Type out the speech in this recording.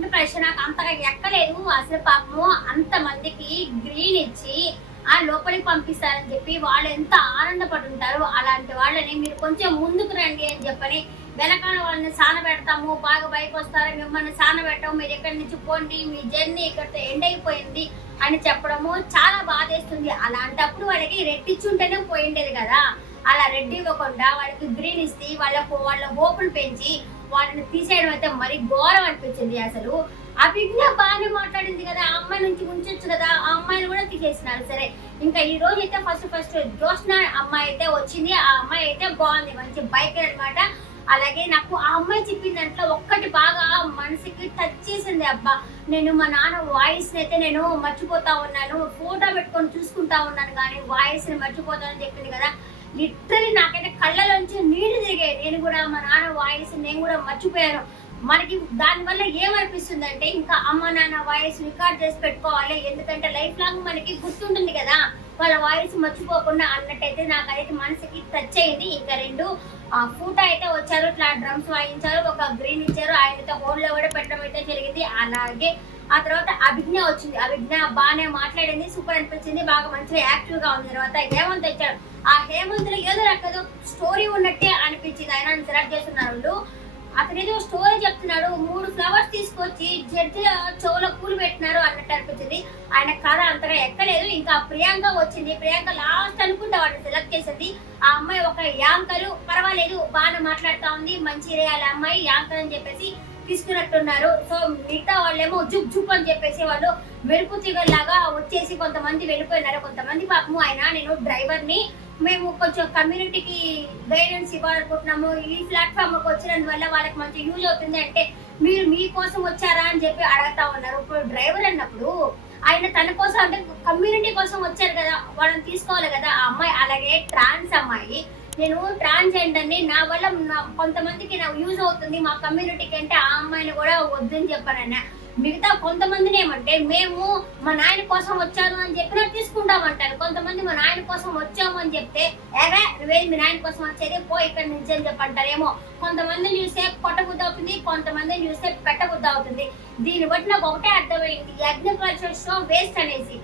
అగ్నిపరీక్ష నాకు అంతగా ఎక్కలేదు. అసలు పాపము అంతమందికి గ్రీన్ ఇచ్చి లోపలికి పంపిస్తారని చెప్పి వాళ్ళు ఎంత ఆనందపడుంటారు. అలాంటి వాళ్ళని మీరు కొంచెం ముందుకు రండి అని చెప్పని వెనకాల వాళ్ళని సానబెడతాము, బాగా బయటకొస్తారు, మిమ్మల్ని సానబెట్టము, మీరు ఎక్కడి నుంచి పోండి, మీ జర్నీ ఇక్కడితో ఎండ్ అయిపోయింది అని చెప్పడము చాలా బాధేస్తుంది. అలాంటప్పుడు వాళ్ళకి రెట్టించుంటేనే పోయిండేది కదా. అలా రెడ్ ఇవ్వకుండా వాళ్ళకి గ్రీన్ ఇస్తే వాళ్ళ హోపులు పెంచి వాళ్ళని తీసేయడం అయితే మరి ఘోరం అనిపించింది. అసలు అభిజ్ఞ బాగానే మాట్లాడింది కదా, ఆ అమ్మాయి నుంచి ఉంచొచ్చు కదా, ఆ అమ్మాయిని కూడా తీసేసినారు. సరే, ఇంకా ఈ రోజు అయితే ఫస్ట్ జోష్న అమ్మాయి అయితే వచ్చింది. ఆ అమ్మాయి అయితే బాగుంది, మంచి బైక్ అనమాట. అలాగే నాకు ఆ అమ్మాయి చెప్పిన దాంట్లో ఒక్కటి బాగా మనసుకి టచ్ చేసింది. అబ్బా, నేను మా నాన్న వాయిస్ అయితే నేను మర్చిపోతా ఉన్నాను, ఫోటో పెట్టుకొని చూసుకుంటా ఉన్నాను కానీ వాయిస్ ని మర్చిపోతానని చెప్పింది కదా. లిటరలీ నాకైతే కళ్ళలోంచి నీళ్లు తిరిగాయి. నేను కూడా మా నాన్న వాయిస్ నేను కూడా మర్చిపోయాను. మనకి దానివల్ల ఏమనిపిస్తుంది అంటే ఇంకా అమ్మ నాన్న వాయిస్ రికార్డ్ చేసి పెట్టుకోవాలి, ఎందుకంటే లైఫ్ లాంగ్ మనకి గుర్తుంటుంది కదా వాళ్ళ వాయిస్ మర్చిపోకుండా అన్నట్టయితే నాకైతే మనసుకి టచ్ అయింది. ఇంకా రెండు ఫోటో అయితే వచ్చారు, ఇట్లా డ్రమ్స్ వాయించారు, ఒక గ్రీన్ ఇచ్చారు, ఆయనతో హోల్ లో కూడా పెట్టడం అయితే జరిగింది. అలాగే ఆ తర్వాత అభిజ్ఞ వచ్చింది. అభిజ్ఞ బాగానే మాట్లాడింది, సూపర్ అనిపించింది, బాగా మంచిగా యాక్టివ్ గా ఉంది. తర్వాత హేమంత్ వచ్చాడు. ఆ హేమంత్ లో ఏదో రకదో స్టోరీ ఉన్నట్టే అనిపించింది. ఆయన సెలెక్ట్ చేస్తున్నారు. అతనేదో స్టోరీ చెప్తున్నాడు, 3 ఫ్లవర్స్ తీసుకొచ్చి జడ్జి చెవులో పూలు పెట్టినారు అన్నట్టు అనిపించింది. ఆయన కథ అంతగా ఎక్కలేదు. ఇంకా ప్రియాంక వచ్చింది. ప్రియాంక లాస్ట్ అనుకుంటే వాడిని సెలెక్ట్ చేసింది. ఆ అమ్మాయి ఒక యాంకరు, పర్వాలేదు బాగా మాట్లాడుతా ఉంది, మంచి రేయాలి అమ్మాయి యాంకర్ అని చెప్పేసి తీసుకున్నట్టున్నారు. సో మిగతా వాళ్ళేమో జుప్ జుప్ అని చెప్పేసి వాళ్ళు మెరుపు తీగల్లాగా వచ్చేసి కొంతమంది వెళ్ళిపోయినారు. కొంతమంది పాపము ఆయన నేను డ్రైవర్ని, మేము కొంచెం కమ్యూనిటీకి గైడెన్స్ ఇవ్వాలనుకుంటున్నాము, ఈ ప్లాట్ఫామ్కి వచ్చినందువల్ల వాళ్ళకి మంచి యూజ్ అవుతుంది అంటే మీరు మీకోసం వచ్చారా అని చెప్పి అడుగుతా ఉన్నారు. ఇప్పుడు డ్రైవర్ అన్నప్పుడు ఆయన తన కోసం అంటే కమ్యూనిటీ కోసం వచ్చారు కదా, వాళ్ళని తీసుకోవాలి కదా ఆ అమ్మాయి. అలాగే ట్రాన్స్ అమ్మాయి, నేను ట్రాన్స్జెండర్ని, నా వల్ల కొంతమందికి నాకు యూజ్ అవుతుంది మా కమ్యూనిటీకి అంటే ఆ అమ్మాయిని కూడా వద్దని చెప్పానన్న. మిగతా కొంతమందిని ఏమంటే మేము మా నాయన కోసం వచ్చాను అని చెప్పినా తీసుకుంటామంటారు. కొంతమంది మా నాయన కోసం వచ్చాము అని చెప్తే ఏవే నువ్వేది మీ నాయన కోసం వచ్చేది పో ఇక్కడ నుంచి అని చెప్పంటారేమో. కొంతమందిని చూస్తే కొట్టబుద్ధి అవుతుంది, కొంతమందిని చూస్తే పెట్టబుద్ధి అవుతుంది. దీన్ని బట్టి నాకు ఒకటే అర్థమైంది, యజ్ఞ పరిషత్ షో వేస్ట్ అనేసి.